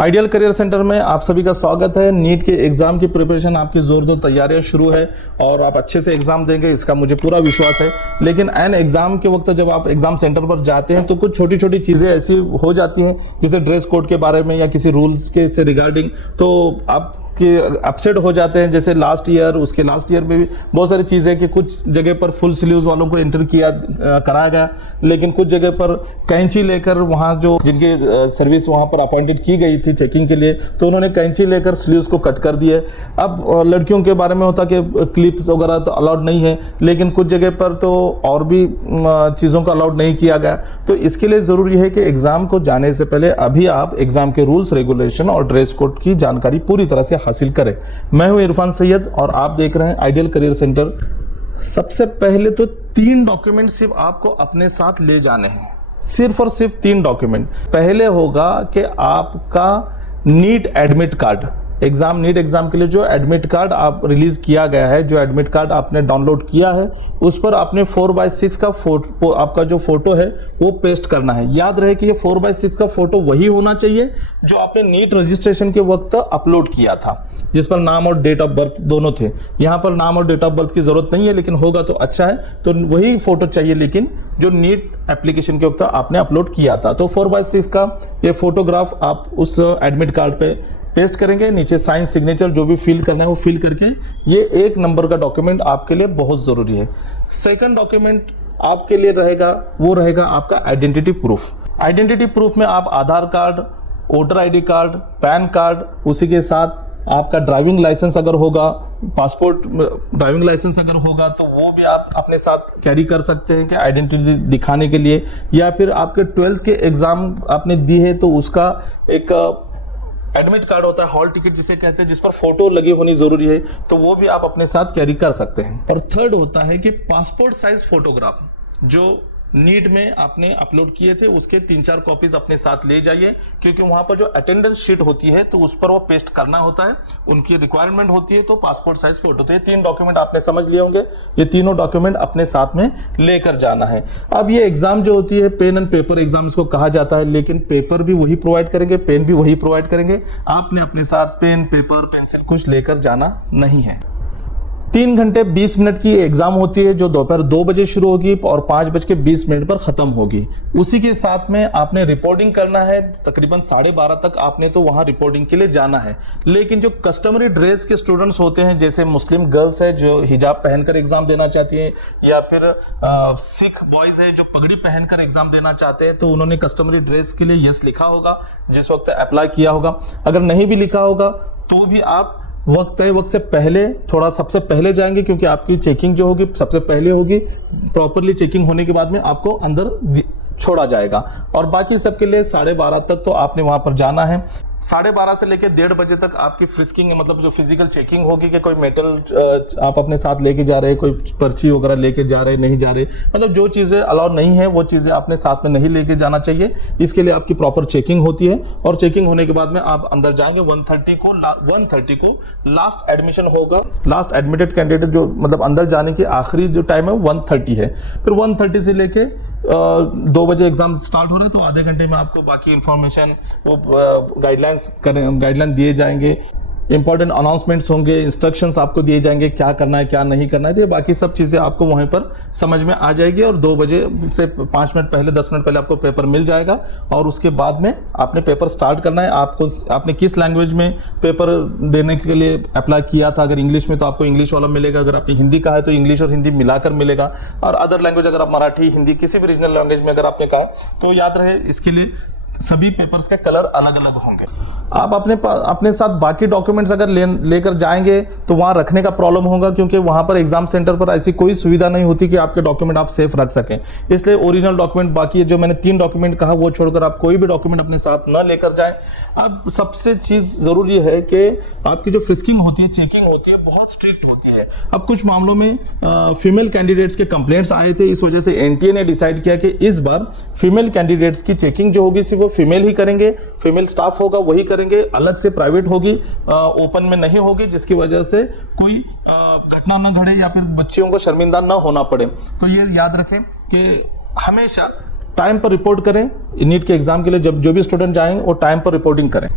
Ideal career centre में आप सभी का स्वागत है। नीट के एग्जाम की प्रिपरेशन आपकी जोरदार तैयारियां शुरू है और आप अच्छे से एग्जाम देंगे, इसका मुझे पूरा विश्वास है। लेकिन एन एग्जाम के वक्त जब आप एग्जाम सेंटर पर जाते हैं तो कुछ छोटी छोटी चीज़ें ऐसी हो जाती हैं, जैसे ड्रेस कोड के बारे में या किसी रूल्स के से रिगार्डिंग, तो आप अपसेट हो जाते हैं। जैसे लास्ट ईयर, उसके लास्ट ईयर में भी बहुत सारी चीज़ें कि कुछ जगह पर फुल स्लीव्स वालों को एंटर कराया गया, लेकिन कुछ जगह पर कैंची लेकर वहाँ जो जिनकी सर्विस वहाँ पर अपॉइंटेड की गई थी चेकिंग के लिए, तो उन्होंने कैंची लेकर स्लीव्स को कट कर दिए। अब लड़कियों के बारे में होता कि क्लिप्स वगैरह तो अलाउड नहीं है, लेकिन कुछ जगह पर तो और भी चीज़ों को अलाउड नहीं किया गया। तो इसके लिए ज़रूरी है कि एग्ज़ाम को जाने से पहले अभी आप एग्ज़ाम के रूल्स रेगुलेशन और ड्रेस कोड की जानकारी पूरी तरह से हासिल करें। मैं हूं इरफान सैयद और आप देख रहे हैं आइडियल करियर सेंटर। सबसे पहले तो 3 डॉक्यूमेंट सिर्फ आपको अपने साथ ले जाने हैं, सिर्फ और सिर्फ 3 डॉक्यूमेंट। पहले होगा कि आपका NEET admit card, NEET exam के लिए जो एडमिट कार्ड आप रिलीज किया गया है, जो एडमिट कार्ड आपने डाउनलोड किया है, उस पर आपने 4x6 का फोटो, आपका जो फोटो है वो पेस्ट करना है। याद रहे कि ये 4x6 का फोटो वही होना चाहिए जो आपने नीट रजिस्ट्रेशन के वक्त अपलोड किया था, जिस पर नाम और डेट ऑफ बर्थ दोनों थे। यहाँ पर नाम और डेट ऑफ बर्थ की जरूरत नहीं है, लेकिन होगा तो अच्छा है। तो वही फोटो चाहिए, लेकिन जो नीट एप्लीकेशन के वक्त आपने अपलोड किया था। तो 4x6 का ये फोटोग्राफ आप उस एडमिट कार्ड पे पेस्ट करेंगे। नीचे साइन, सिग्नेचर जो भी फिल करना है वो फिल करके, ये 1 नंबर का डॉक्यूमेंट आपके लिए बहुत जरूरी है। सेकंड डॉक्यूमेंट आपके लिए रहेगा, वो रहेगा आपका आइडेंटिटी प्रूफ। आइडेंटिटी प्रूफ में आप Aadhaar card, voter ID card, PAN card, उसी के साथ आपका ड्राइविंग लाइसेंस अगर होगा, पासपोर्ट ड्राइविंग लाइसेंस अगर होगा तो वो भी आप अपने साथ कैरी कर सकते हैं कि आइडेंटिटी दिखाने के लिए। या फिर आपके 12th के एग्जाम आपने दी है तो उसका एक एडमिट कार्ड होता है, हॉल टिकट जिसे कहते हैं, जिस पर फोटो लगी होनी जरूरी है, तो वो भी आप अपने साथ कैरी कर सकते हैं। और थर्ड होता है कि पासपोर्ट साइज फोटोग्राफ जो नीट में आपने अपलोड किए थे, उसके 3-4 कॉपीज अपने साथ ले जाइए, क्योंकि वहां पर जो अटेंडेंस शीट होती है तो उस पर वो पेस्ट करना होता है, उनकी रिक्वायरमेंट होती है। तो पासपोर्ट साइज फोटो, तो ये 3 डॉक्यूमेंट आपने समझ लिए होंगे, ये तीनों डॉक्यूमेंट अपने साथ में लेकर जाना है। अब ये एग्जाम जो होती है, पेन एंड पेपर एग्जाम इसको कहा जाता है, लेकिन पेपर भी वही प्रोवाइड करेंगे, पेन भी वही प्रोवाइड करेंगे। आपने अपने साथ पेन, पेपर, पेंसिल कुछ लेकर जाना नहीं है। 3 घंटे 20 मिनट की एग्जाम होती है, जो दोपहर 2 बजे शुरू होगी और 5:20 पर खत्म होगी। उसी के साथ में आपने रिपोर्टिंग करना है, तकरीबन 12:30 तक आपने तो वहां रिपोर्टिंग के लिए जाना है। लेकिन जो कस्टमरी ड्रेस के स्टूडेंट्स होते हैं, जैसे मुस्लिम गर्ल्स है जो हिजाब पहनकर एग्जाम देना चाहती है, या फिर सिख बॉयज है जो पगड़ी पहनकर एग्जाम देना चाहते हैं, तो उन्होंने कस्टमरी ड्रेस के लिए यस लिखा होगा जिस वक्त अप्लाई किया होगा। अगर नहीं भी लिखा होगा तो भी आप तय वक्त से पहले, थोड़ा सबसे पहले जाएंगे, क्योंकि आपकी चेकिंग जो होगी सबसे पहले होगी। प्रॉपरली चेकिंग होने के बाद में आपको अंदर छोड़ा जाएगा। और बाकी सबके लिए 12:30 तक तो आपने वहां पर जाना है। 12:30 से लेकर 1:30 बजे तक आपकी फ्रिस्किंग, मतलब जो फिजिकल चेकिंग होगी कि कोई मेटल आप अपने साथ लेके जा रहे हैं, कोई पर्ची वगैरह लेके जा रहे, नहीं जा रहे, मतलब जो चीज़ें अलाउड नहीं है वो चीज़ें आपने साथ में नहीं लेके जाना चाहिए। इसके लिए आपकी प्रॉपर चेकिंग होती है, और चेकिंग होने के बाद में आप अंदर जाएंगे। 1:30 को लास्ट एडमिशन होगा। लास्ट एडमिटेड कैंडिडेट जो, मतलब अंदर जाने की आखिरी जो टाइम है 1:30 है। फिर 1:30 से लेके 2 बजे एग्जाम स्टार्ट हो रहे हैं, तो आधे घंटे में आपको बाकी इंफॉर्मेशन, वो गाइडलाइन दिए जाएंगे, इंपॉर्टेंट अनाउंसमेंट्स होंगे, इंस्ट्रक्शंस आपको दिए जाएंगे क्या करना है क्या नहीं करना है। तो ये बाकी सब चीज़ें आपको वहीं पर समझ में आ जाएगी, और 2 बजे से 5 मिनट पहले, 10 मिनट पहले आपको पेपर मिल जाएगा। और उसके बाद में आपने पेपर स्टार्ट करना है। आपने किस लैंग्वेज में पेपर देने के लिए अप्लाई किया था, अगर इंग्लिश में तो आपको इंग्लिश वाला मिलेगा, अगर आपने हिंदी कहा है तो इंग्लिश और हिंदी मिलाकर मिलेगा। और अदर लैंग्वेज, अगर आप मराठी, हिंदी, किसी भी रीजनल लैंग्वेज में अगर आपने कहा, तो याद रहे इसके लिए सभी पेपर्स के कलर अलग अलग होंगे। आप अपने साथ बाकी डॉक्यूमेंट्स अगर लेकर जाएंगे तो वहां रखने का प्रॉब्लम होगा, क्योंकि वहां पर एग्जाम सेंटर पर ऐसी कोई सुविधा नहीं होती कि आपके डॉक्यूमेंट आप सेफ रख सकें। इसलिए ओरिजिनल डॉक्यूमेंट, बाकी जो मैंने 3 डॉक्यूमेंट कहा, वो छोड़कर आप कोई भी डॉक्यूमेंट अपने साथ न लेकर जाएं। अब सबसे चीज जरूरी है कि आपकी जो फ्रिस्किंग होती है, चेकिंग होती है, बहुत स्ट्रिक्ट होती है। अब कुछ मामलों में फीमेल कैंडिडेट्स के कंप्लेंट्स आए थे, इस वजह से एनटीए ने डिसाइड किया कि इस बार फीमेल कैंडिडेट्स की चेकिंग जो होगी सिर्फ वो फीमेल ही करेंगे, फीमेल स्टाफ होगा वही करेंगे, अलग से प्राइवेट होगी, ओपन में नहीं होगी, जिसकी वजह से कोई घटना न घटे या फिर बच्चियों को शर्मिंदा न होना पड़े। तो ये याद रखें कि हमेशा टाइम पर रिपोर्ट करें। नीट के एग्जाम के लिए जब जो भी स्टूडेंट जाएंगे वो टाइम पर रिपोर्टिंग करें।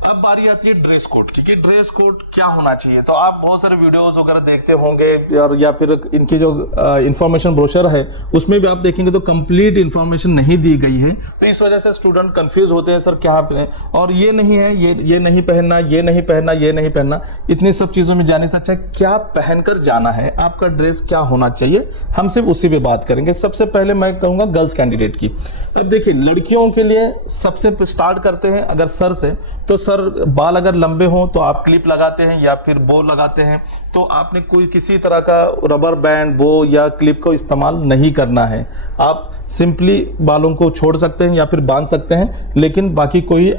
अब बारी आती है ड्रेस कोड की कि ड्रेस कोड क्या होना चाहिए। तो आप बहुत सारे वीडियोस वगैरह देखते होंगे और या फिर इनकी जो इंफॉर्मेशन ब्रोशर है उसमें भी आप देखेंगे तो कंप्लीट इंफॉर्मेशन नहीं दी गई है। तो इस वजह से स्टूडेंट कंफ्यूज होते हैं, सर क्या पहने, और ये नहीं है, ये नहीं पहनना, ये नहीं पहनना, ये नहीं पहनना। इतनी सब चीज़ों में जाने से अच्छा क्या पहनकर जाना है, आपका ड्रेस क्या होना चाहिए, हम सिर्फ उसी पे बात करेंगे। सबसे पहले मैं कहूँगा गर्ल्स कैंडिडेट की। अब देखिए लड़कियों के लिए सबसे स्टार्ट करते हैं अगर सर से, तो सर बाल अगर लंबे हों तो आप क्लिप लगाते हैं या फिर बो लगाते हैं। तो आपने कोई किसी तरह का रबर बैंड, बो या क्लिप को इस्तेमाल नहीं करना है। आप सिंपली बालों को छोड़ सकते हैं या फिर बांध सकते हैं, लेकिन बाकी कोई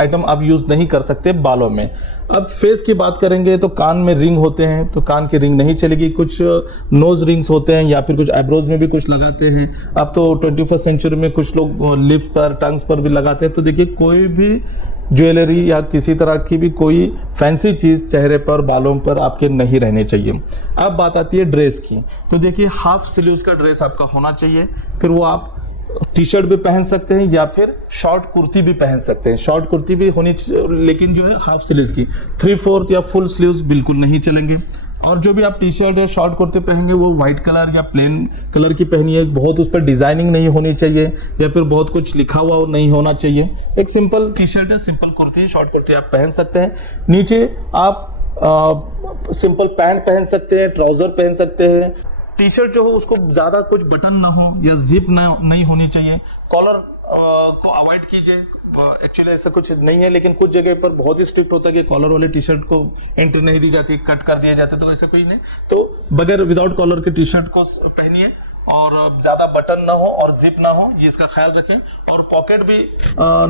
आइटम आप यूज नहीं कर सकते बालों में। अब फेस की बात करेंगे तो कान में रिंग होते हैं तो कान की रिंग नहीं चलेगी। कुछ नोज रिंग्स होते हैं या फिर कुछ आईब्रोज में भी कुछ लगाते हैं। अब तो 21st सेंचुरी में कुछ लोग लिप्स पर, टंग्स पर भी लगाते हैं। तो देखिए कोई भी ज्वेलरी या किसी तरह की भी कोई फैंसी चीज़ चेहरे पर, बालों पर आपके नहीं रहने चाहिए। अब बात आती है ड्रेस की। तो देखिए हाफ स्लीव्स का ड्रेस आपका होना चाहिए। फिर वो आप टी शर्ट भी पहन सकते हैं या फिर शॉर्ट कुर्ती भी पहन सकते हैं। शॉर्ट कुर्ती भी होनी लेकिन जो है हाफ स्लीव्स की, 3/4 या फुल स्लीव्स बिल्कुल नहीं चलेंगे। और जो भी आप टी शर्ट या शॉर्ट कुर्ती पहनेंगे वो व्हाइट कलर या प्लेन कलर की पहनिए। बहुत उस पर डिजाइनिंग नहीं होनी चाहिए या फिर बहुत कुछ लिखा हुआ नहीं होना चाहिए। एक सिंपल टी शर्ट या सिंपल कुर्ती, शॉर्ट कुर्ती आप पहन सकते हैं। नीचे आप सिंपल पैंट पहन सकते हैं, ट्राउजर पहन सकते हैं। टी शर्ट जो हो उसको ज्यादा कुछ बटन ना हो या जिप नहीं होनी चाहिए। कॉलर को अवॉइड कीजिए। एक्चुअली ऐसा कुछ नहीं है, लेकिन कुछ जगह पर बहुत ही स्ट्रिक्ट होता है कि कॉलर वाले टी शर्ट को एंट्री नहीं दी जाती, कट कर दिया जाता है। तो ऐसा कुछ नहीं, तो बगैर विदाउट कॉलर के टी शर्ट को पहनिए और ज्यादा बटन ना हो और जिप ना हो, ये इसका ख्याल रखें। और पॉकेट भी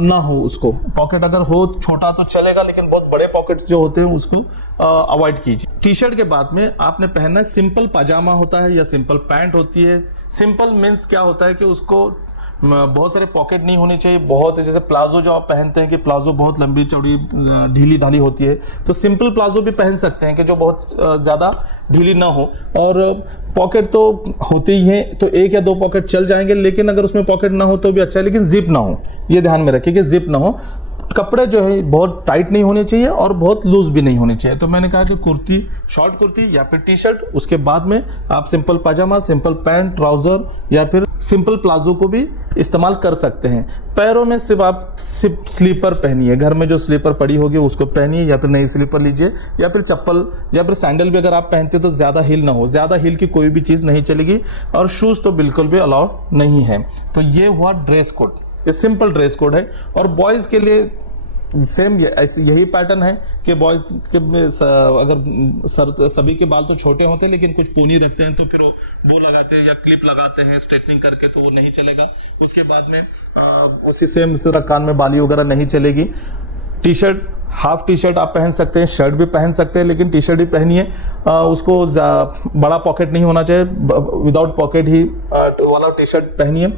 ना हो, उसको पॉकेट अगर हो छोटा तो चलेगा, लेकिन बहुत बड़े पॉकेट्स जो होते हैं उसको अवॉइड कीजिए। टी शर्ट के बाद में आपने पहनना है सिंपल पाजामा होता है या सिंपल पैंट होती है। सिंपल मीन्स क्या होता है कि उसको बहुत सारे पॉकेट नहीं होने चाहिए। बहुत जैसे प्लाजो जो आप पहनते हैं कि प्लाजो बहुत लंबी चौड़ी ढीली ढाली होती है, तो सिंपल प्लाजो भी पहन सकते हैं कि जो बहुत ज़्यादा ढीली ना हो। और पॉकेट तो होते ही हैं, तो 1 या 2 पॉकेट चल जाएंगे, लेकिन अगर उसमें पॉकेट ना हो तो भी अच्छा है, लेकिन जिप ना हो, ये ध्यान में रखिए कि जिप ना हो। कपड़े जो है बहुत टाइट नहीं होने चाहिए और बहुत लूज भी नहीं होने चाहिए। तो मैंने कहा कि कुर्ती, शॉर्ट कुर्ती या फिर टी शर्ट, उसके बाद में आप सिंपल पाजामा, सिंपल पैंट, ट्राउजर या फिर सिंपल प्लाजो को भी इस्तेमाल कर सकते हैं। पैरों में सिर्फ आप स्लीपर पहनिए, घर में जो स्लीपर पड़ी होगी उसको पहनिए या फिर नई स्लीपर लीजिए, या फिर चप्पल या फिर सैंडल भी अगर आप पहनते हो तो ज़्यादा हील ना हो, ज़्यादा हील की कोई भी चीज़ नहीं चलेगी। और शूज़ तो बिल्कुल भी अलाउड नहीं है। तो ये हुआ ड्रेस कोड, ये सिंपल ड्रेस कोड है। और बॉयज़ के लिए सेम यही पैटर्न है कि बॉयज के अगर सभी के बाल तो छोटे होते हैं, लेकिन कुछ पोनी रखते हैं तो फिर वो लगाते हैं या क्लिप लगाते हैं स्ट्रेटनिंग करके, तो वो नहीं चलेगा। उसके बाद में उसी सेम तरह कान में बाली वगैरह नहीं चलेगी। T shirt, half T shirt आप पहन सकते हैं, शर्ट भी पहन सकते हैं, लेकिन टी शर्ट ही पहनिए। उसको बड़ा पॉकेट नहीं होना चाहिए, विदाउट पॉकेट ही वाला टी शर्ट पहनिए।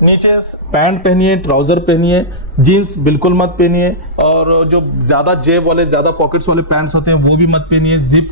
नीचे पैंट पहनिए, ट्राउजर पहनिए, जीन्स बिल्कुल मत पहनिए। और जो ज़्यादा जेब वाले, ज़्यादा पॉकेट्स वाले पैंट्स होते हैं वो भी मत पहनिए। जिप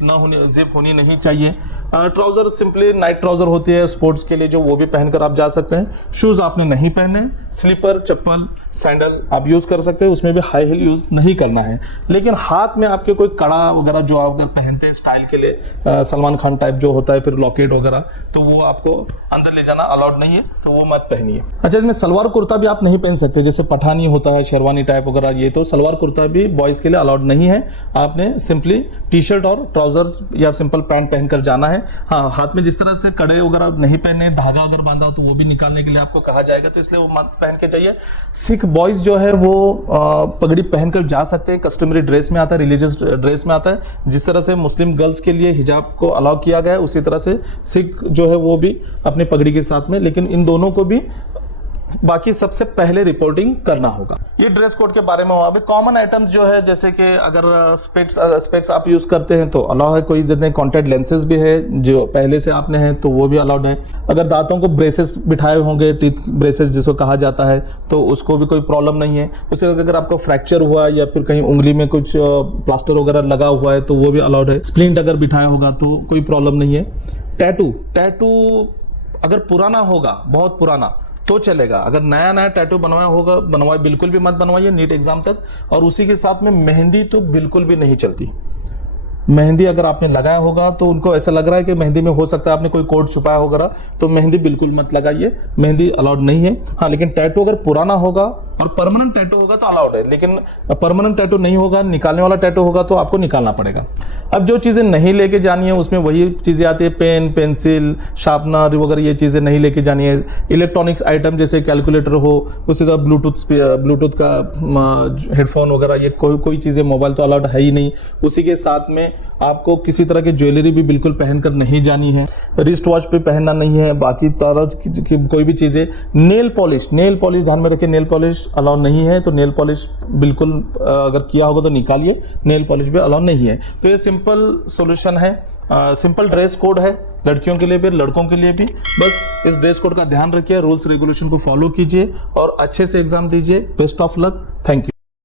होनी नहीं चाहिए। ट्राउजर सिंपली नाइट ट्राउजर होती है स्पोर्ट्स के लिए, जो वो भी पहनकर आप जा सकते हैं। शूज़ आपने नहीं पहने। स्लीपर, चप्पल, सैंडल आप यूज़ कर सकते हैं, उसमें भी हाई हील यूज़ नहीं करना है। लेकिन हाथ में आपके कोई कड़ा वगैरह जो आप अगर पहनते हैं स्टाइल के लिए, सलमान खान टाइप जो होता है, फिर लॉकेट वगैरह, तो वो आपको अंदर ले जाना अलाउड नहीं है, तो वो मत पहनिए। अच्छा, इसमें सलवार कुर्ता भी आप नहीं पहन सकते, जैसे पठानी होता है, शेरवानी टाइप वगैरह, ये तो सलवार कुर्ता भी बॉयज़ के लिए अलाउड नहीं है। आपने सिंपली टी शर्ट और ट्राउजर या सिंपल पैंट पहनकर जाना है। हाँ, हाथ में जिस तरह से कड़े वगैरह नहीं पहने, धागा अगर बांधा हो तो वो भी निकालने के लिए आपको कहा जाएगा, तो इसलिए वो मत पहन के जाइए। सिख बॉयज़ जो है वो पगड़ी पहनकर जा सकते हैं, कस्टमरी ड्रेस में आता है, रिलीजियस ड्रेस में आता है। जिस तरह से मुस्लिम गर्ल्स के लिए हिजाब को अलाउ किया गया है, उसी तरह से सिख जो है वो भी अपने पगड़ी के साथ में, लेकिन इन दोनों को भी बाकी सबसे पहले रिपोर्टिंग करना होगा। ये ड्रेस कोड के बारे में हुआ। अभी कॉमन आइटम्स जो है, जैसे कि अगर स्पेक्स आप यूज करते हैं तो अलाउ है। कोई जितने कॉन्टैक्ट लेंसेज भी है जो पहले से आपने हैं तो वो भी अलाउड है। अगर दांतों को ब्रेसेस बिठाए होंगे, टीथ ब्रेसेस जिसको कहा जाता है, तो उसको भी कोई प्रॉब्लम नहीं है। उससे अगर आपको फ्रैक्चर हुआ या फिर कहीं उंगली में कुछ प्लास्टर वगैरह लगा हुआ है तो वो भी अलाउड है। स्प्लिंट अगर बिठाया होगा तो कोई प्रॉब्लम नहीं है। टैटू अगर पुराना होगा, बहुत पुराना, तो चलेगा। अगर नया नया टैटू बनवाए बिल्कुल भी मत बनवाइए नीट एग्जाम तक। और उसी के साथ में मेहंदी तो बिल्कुल भी नहीं चलती। मेहंदी अगर आपने लगाया होगा तो उनको ऐसा लग रहा है कि मेहंदी में हो सकता है आपने कोई कोड छुपाया होगा, तो मेहंदी बिल्कुल मत लगाइए, मेहंदी अलाउड नहीं है। हाँ, लेकिन टैटू अगर पुराना होगा और परमानेंट टैटू होगा तो अलाउड है, लेकिन परमानेंट टैटू नहीं होगा, निकालने वाला टैटू होगा तो आपको निकालना पड़ेगा। अब जो चीज़ें नहीं लेके जानी है उसमें वही चीज़ें आती है, पेन, पेंसिल, शार्पनर वगैरह, ये चीज़ें नहीं लेके जानी है। इलेक्ट्रॉनिक्स आइटम जैसे कैलकुलेटर हो, उसी तरह ब्लूटूथ का हेडफोन वगैरह, ये कोई चीज़ें, मोबाइल तो अलाउड है ही नहीं। उसी के साथ में आपको किसी तरह की ज्वेलरी भी बिल्कुल पहनकर नहीं जानी है, रिस्ट वॉच पे पहनना नहीं है। बाकी तरह की कोई भी चीज़ें, नेल पॉलिश ध्यान में रखिए, नेल पॉलिश अलाउ नहीं है। तो नेल पॉलिश बिल्कुल अगर किया होगा तो निकालिए, नेल पॉलिश भी अलाउ नहीं है। तो ये सिंपल सॉल्यूशन है, सिंपल ड्रेस कोड है, लड़कियों के लिए भी लड़कों के लिए भी। बस इस ड्रेस कोड का ध्यान रखिए, रूल्स रेगुलेशन को फॉलो कीजिए और अच्छे से एग्जाम दीजिए। Best of luck, thank you.